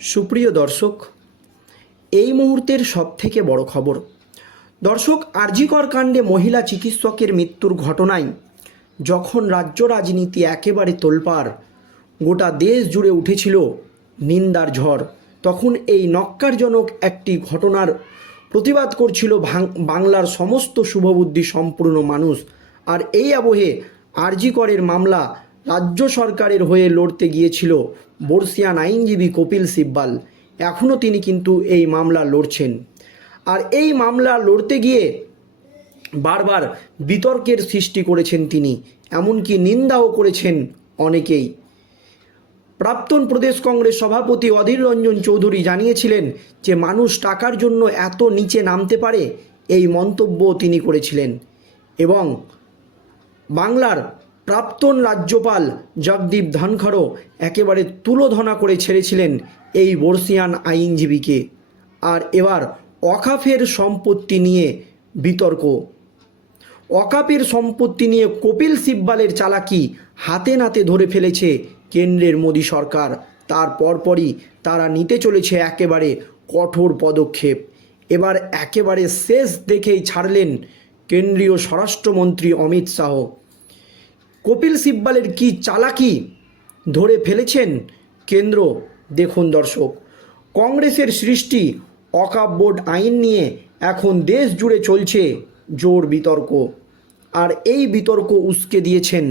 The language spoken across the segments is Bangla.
সুপ্রিয় দর্শক, এই মুহূর্তের সবথেকে বড় খবর, দর্শক, আরজিকর কাণ্ডে মহিলা চিকিৎসকের মৃত্যুর ঘটনায় যখন রাজ্য রাজনীতি একেবারে তোলপাড়, গোটা দেশ জুড়ে উঠেছিল নিন্দার ঝড়, তখন এই নক্কারজনক একটি ঘটনার প্রতিবাদ করছিল বাংলার সমস্ত শুভবুদ্ধি সম্পূর্ণ মানুষ। আর এই আবহে আরজিকরের মামলা রাজ্য সরকারের হয়ে লড়তে গিয়েছিল বর্ষিয়ান আইনজীবী কপিল সিব্বাল। এখনও তিনি কিন্তু এই মামলা লড়ছেন। আর এই মামলা লড়তে গিয়ে বারবার বিতর্কের সৃষ্টি করেছেন তিনি, এমনকি নিন্দাও করেছেন অনেকেই। প্রাক্তন প্রদেশ কংগ্রেস সভাপতি অধীর রঞ্জন চৌধুরী জানিয়েছিলেন যে, মানুষ টাকার জন্য এত নিচে নামতে পারে, এই মন্তব্য তিনি করেছিলেন। এবং বাংলার প্রাক্তন রাজ্যপাল জগদীপ ধনখড়ও একেবারে তুলোধনা করে ছেড়েছিলেন এই বর্ষিয়ান আইনজীবীকে। আর এবার অকাফের সম্পত্তি নিয়ে বিতর্ক। অকাপের সম্পত্তি নিয়ে কপিল সিব্বালের চালাকি হাতে নাতে ধরে ফেলেছে কেন্দ্রের মোদী সরকার। তার পরপরই তারা নিতে চলেছে একেবারে কঠোর পদক্ষেপ। এবার একেবারে শেষ দেখেই ছাড়লেন কেন্দ্রীয় স্বরাষ্ট্রমন্ত্রী অমিত শাহ। কপিল সিব্বালের কি চালাকি ধরে ফেলেছেন? কেন্দ্র, দেখুন দর্শক। কংগ্রেসের সৃষ্টি, অকাপ বোর্ড আইন নিয়ে এখন দেশ জুড়ে চলছে জোর বিতর্ক। আর এই বিতর্ক উস্কে দিয়েছেন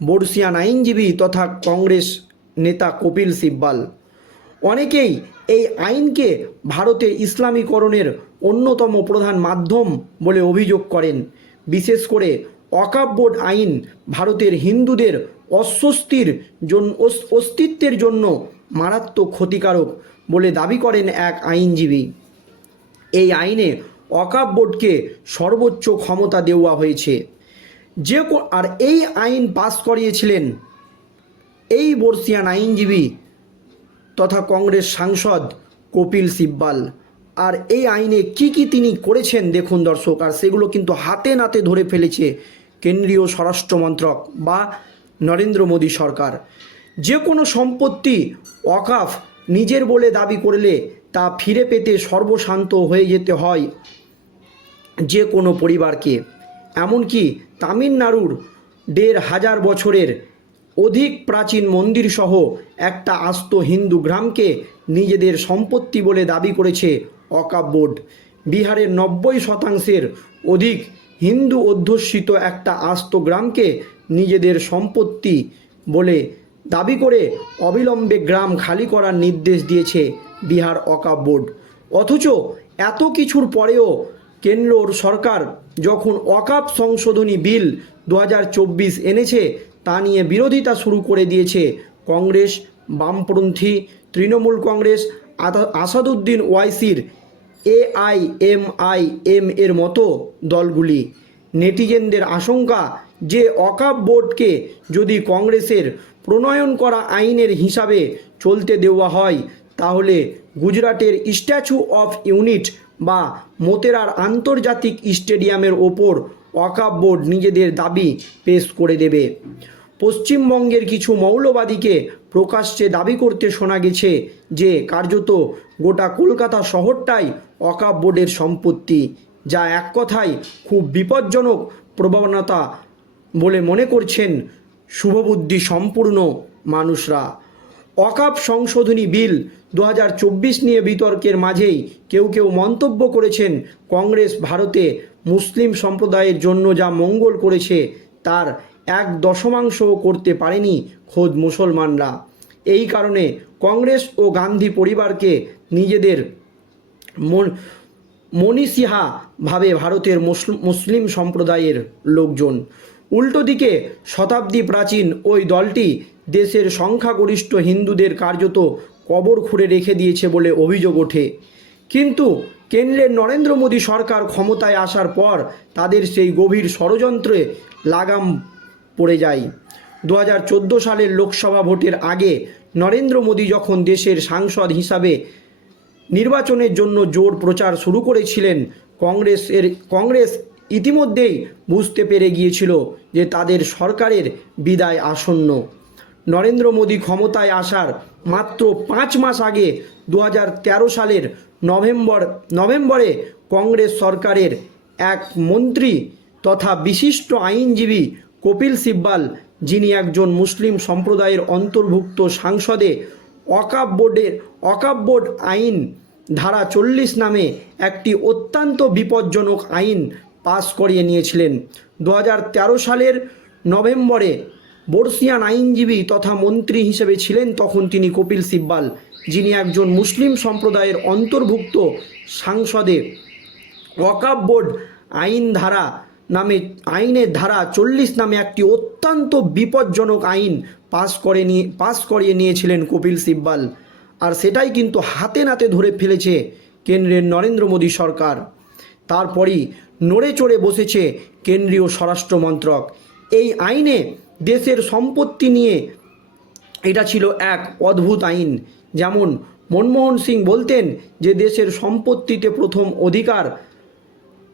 বর্ষিয়ান আইনজীবী তথা কংগ্রেস নেতা কপিল সিব্বাল। অনেকেই এই আইনকে ভারতে ইসলামীকরণের অন্যতম প্রধান মাধ্যম বলে অভিযোগ করেন। বিশেষ করে অকাপ বোর্ড আইন ভারতের হিন্দুদের অস্বস্তির জন্য অস্তিত্বের জন্য মারাত্মক ক্ষতিকারক বলে দাবি করেন এক আইনজীবী। এই আইনে অকাপ বোর্ডকে সর্বোচ্চ ক্ষমতা দেওয়া হয়েছে। যে আর এই আইন পাস করিয়েছিলেন এই বর্ষিয়ান আইনজীবী তথা কংগ্রেস সাংসদ কপিল সিব্বাল। আর এই আইনে কি কি তিনি করেছেন দেখুন দর্শক, আর সেগুলো কিন্তু হাতে নাতে ধরে ফেলেছে কেন্দ্রীয় স্বরাষ্ট্র মন্ত্রক বা নরেন্দ্র মোদী সরকার। যে কোনো সম্পত্তি অকাফ নিজের বলে দাবি করলে তা ফিরে পেতে সর্বশান্ত হয়ে যেতে হয় যে কোনো পরিবারকে। এমনকি তামিলনাড়ুর দেড় হাজার বছরের অধিক প্রাচীন মন্দিরসহ একটা আস্ত হিন্দু গ্রামকে নিজেদের সম্পত্তি বলে দাবি করেছে অকাপ বোর্ড। বিহারের নব্বই শতাংশের অধিক হিন্দু অধ্যুষিত একটা আস্ত গ্রামকে নিজেদের সম্পত্তি বলে দাবি করে অবিলম্বে গ্রাম খালি করার নির্দেশ দিয়েছে বিহার অকাপ বোর্ড। অথচ এত কিছুর পরেও কেন্দ্রর সরকার যখন অকাপ সংশোধনী বিল দু হাজার চব্বিশ এনেছে, তা নিয়ে বিরোধিতা শুরু করে দিয়েছে কংগ্রেস, বামপন্থী, তৃণমূল কংগ্রেস আসাদুদ্দিন ওয়াইসির এআইএমআইএম এর মতো দলগুলি। নেটিজেনদের আশঙ্কা যে অকাপ বোর্ডকে যদি কংগ্রেসের প্রণয়ন করা আইনের হিসাবে চলতে দেওয়া হয়, তাহলে গুজরাটের স্ট্যাচু অফ ইউনিট বা মোতেরার আন্তর্জাতিক স্টেডিয়ামের ওপর অকাপ বোর্ড নিজেদের দাবি পেশ করে দেবে। পশ্চিমবঙ্গের কিছু মৌলবাদীকে প্রকাশ্যে দাবি করতে শোনা গেছে যে কার্যত গোটা কলকাতা শহরটাই অকাপ বোর্ডের সম্পত্তি, যা এক কথায় খুব বিপজ্জনক প্রবণতা বলে মনে করছেন শুভবুদ্ধি সম্পূর্ণ মানুষরা। অকাপ সংশোধনী বিল দু হাজার চব্বিশ নিয়ে বিতর্কের মাঝেই কেউ কেউ মন্তব্য করেছেন কংগ্রেস ভারতে মুসলিম সম্প্রদায়ের জন্য যা মঙ্গল করেছে, তার এক দশমাংশও করতে পারেনি খোদ মুসলমানরা। এই কারণে কংগ্রেস ও গান্ধী পরিবারকে নিজেদের মন ভাবে ভারতের মুসলিম সম্প্রদায়ের লোকজন। উল্টো দিকে শতাব্দী প্রাচীন ওই দলটি দেশের সংখ্যাগরিষ্ঠ হিন্দুদের কার্যত কবর খুঁড়ে রেখে দিয়েছে বলে অভিযোগ ওঠে। কিন্তু কেন্দ্রের নরেন্দ্র মোদী সরকার ক্ষমতায় আসার পর তাদের সেই গভীর ষড়যন্ত্রে লাগাম পড়ে যায়। দু হাজার চোদ্দ সালের লোকসভা ভোটের আগে নরেন্দ্র মোদী যখন দেশের সাংসদ হিসাবে নির্বাচনের জন্য জোর প্রচার শুরু করেছিলেন, কংগ্রেসের, কংগ্রেস ইতিমধ্যেই বুঝতে পেরে গিয়েছিল যে তাদের সরকারের বিদায় আসন্ন। নরেন্দ্র মোদী ক্ষমতায় আসার মাত্র পাঁচ মাস আগে দু হাজার তেরো সালের নভেম্বর, নভেম্বরে কংগ্রেস সরকারের এক মন্ত্রী তথা বিশিষ্ট আইনজীবী কপিল সিব্বাল, যিনি একজন মুসলিম সম্প্রদায়ের অন্তর্ভুক্ত সাংসদে ওয়াকাব বোর্ডের ওয়াকাব বোর্ড আইন ধারা চল্লিশ নামে একটি অত্যন্ত বিপজ্জনক আইন পাস করিয়ে নিয়েছিলেন। দু হাজার তেরো সালের নভেম্বরে বর্ষিয়ান আইনজীবী তথা মন্ত্রী হিসেবে ছিলেন তখন তিনি কপিল সিব্বাল, যিনি একজন মুসলিম সম্প্রদায়ের অন্তর্ভুক্ত সাংসদে। ওয়াকাব বোর্ড আইন ধারা নামে আইনের ধারা চল্লিশ নামে একটি অত্যন্ত বিপজ্জনক আইন পাস করে নিয়ে, পাস করিয়ে নিয়েছিলেন কপিল সিব্বাল। আর সেটাই কিন্তু হাতে নাতে ধরে ফেলেছে কেন্দ্রের নরেন্দ্র মোদী সরকার। তারপরই নড়ে চড়ে বসেছে কেন্দ্রীয় স্বরাষ্ট্র মন্ত্রক। এই আইনে দেশের সম্পত্তি নিয়ে এটা ছিল এক অদ্ভুত আইন। যেমন মনমোহন সিং বলতেন যে দেশের সম্পত্তিতে প্রথম অধিকার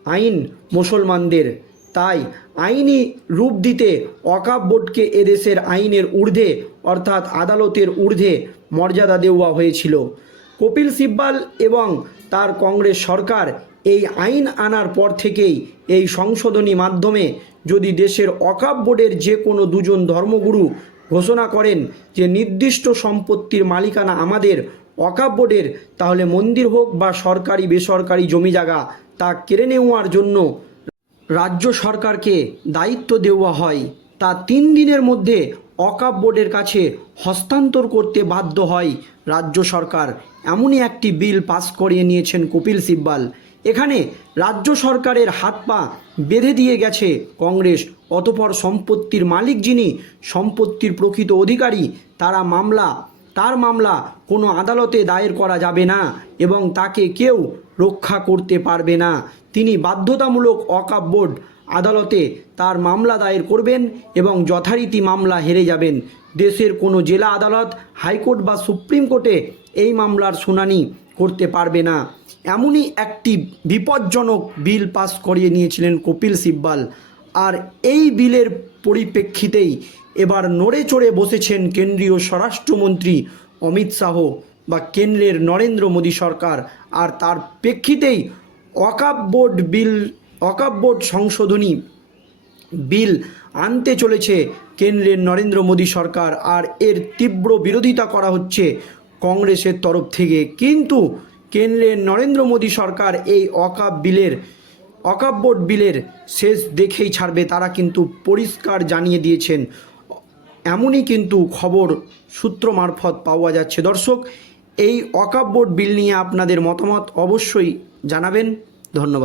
আইন মুসলমানদের। তাই আইনি রূপ দিতে অকাব বোর্ডকে এদেশের আইনের ঊর্ধ্বে, অর্থাৎ আদালতের ঊর্ধ্বে মর্যাদা দেওয়া হয়েছিল। কপিল সিব্বাল এবং তার কংগ্রেস সরকার এই আইন আনার পর থেকেই এই সংশোধনী মাধ্যমে যদি দেশের অকাব বোর্ডের যে কোনো দুজন ধর্মগুরু ঘোষণা করেন যে নির্দিষ্ট সম্পত্তির মালিকানা আমাদের অকাব বোর্ডের তাহলে মন্দির হোক বা সরকারি, বেসরকারি জমি জায়গা, তা কেড়ে নেওয়ার জন্য রাজ্য সরকারকে দায়িত্ব দেওয়া হয়। তা তিন দিনের মধ্যে অকাপ বোর্ডের কাছে হস্তান্তর করতে বাধ্য হয় রাজ্য সরকার। এমনই একটি বিল পাস করিয়ে নিয়েছেন কপিল সিব্বাল। এখানে রাজ্য সরকারের হাত পা বেঁধে দিয়ে গেছে কংগ্রেস। অতপর সম্পত্তির মালিক যিনি, সম্পত্তির প্রকৃত অধিকারী, তারা মামলা তার মামলা কোনো আদালতে দায়ের করা যাবে না এবং তাকে কেউ রক্ষা করতে পারবে না। তিনি বাধ্যতামূলক অকাপ বোর্ড আদালতে তার মামলা দায়ের করবেন এবং যথারীতি মামলা হেরে যাবেন। দেশের কোনো জেলা আদালত, হাইকোর্ট বা সুপ্রিম কোর্টে এই মামলার শুনানি করতে পারবে না। এমনই একটি বিপজ্জনক বিল পাস করিয়ে নিয়েছিলেন কপিল সিব্বাল। আর এই বিলের পরিপ্রেক্ষিতেই এবার নড়ে চড়ে বসেছেন কেন্দ্রীয় স্বরাষ্ট্রমন্ত্রী অমিত শাহ বা কেন্দ্রের নরেন্দ্র মোদী সরকার। আর তার প্রেক্ষিতেই ওয়াকাব বোর্ড বিল ওয়াকাব বোর্ড সংশোধনী বিল আনতে চলেছে কেন্দ্রের নরেন্দ্র মোদী সরকার। আর এর তীব্র বিরোধিতা করা হচ্ছে কংগ্রেসের তরফ থেকে। কিন্তু কেন্দ্রের নরেন্দ্র মোদী সরকার এই অকাপ বিলের অকাপ বোর্ড বিলের শেষ দেখেই ছাড়বে তারা কিন্তু পরিষ্কার জানিয়ে দিয়েছেন। এমনই কিন্তু খবর সূত্র মারফত পাওয়া যাচ্ছে। দর্শক, এই অকাব্যট বিল নিয়ে আপনাদের মতামত অবশ্যই জানাবেন। ধন্যবাদ।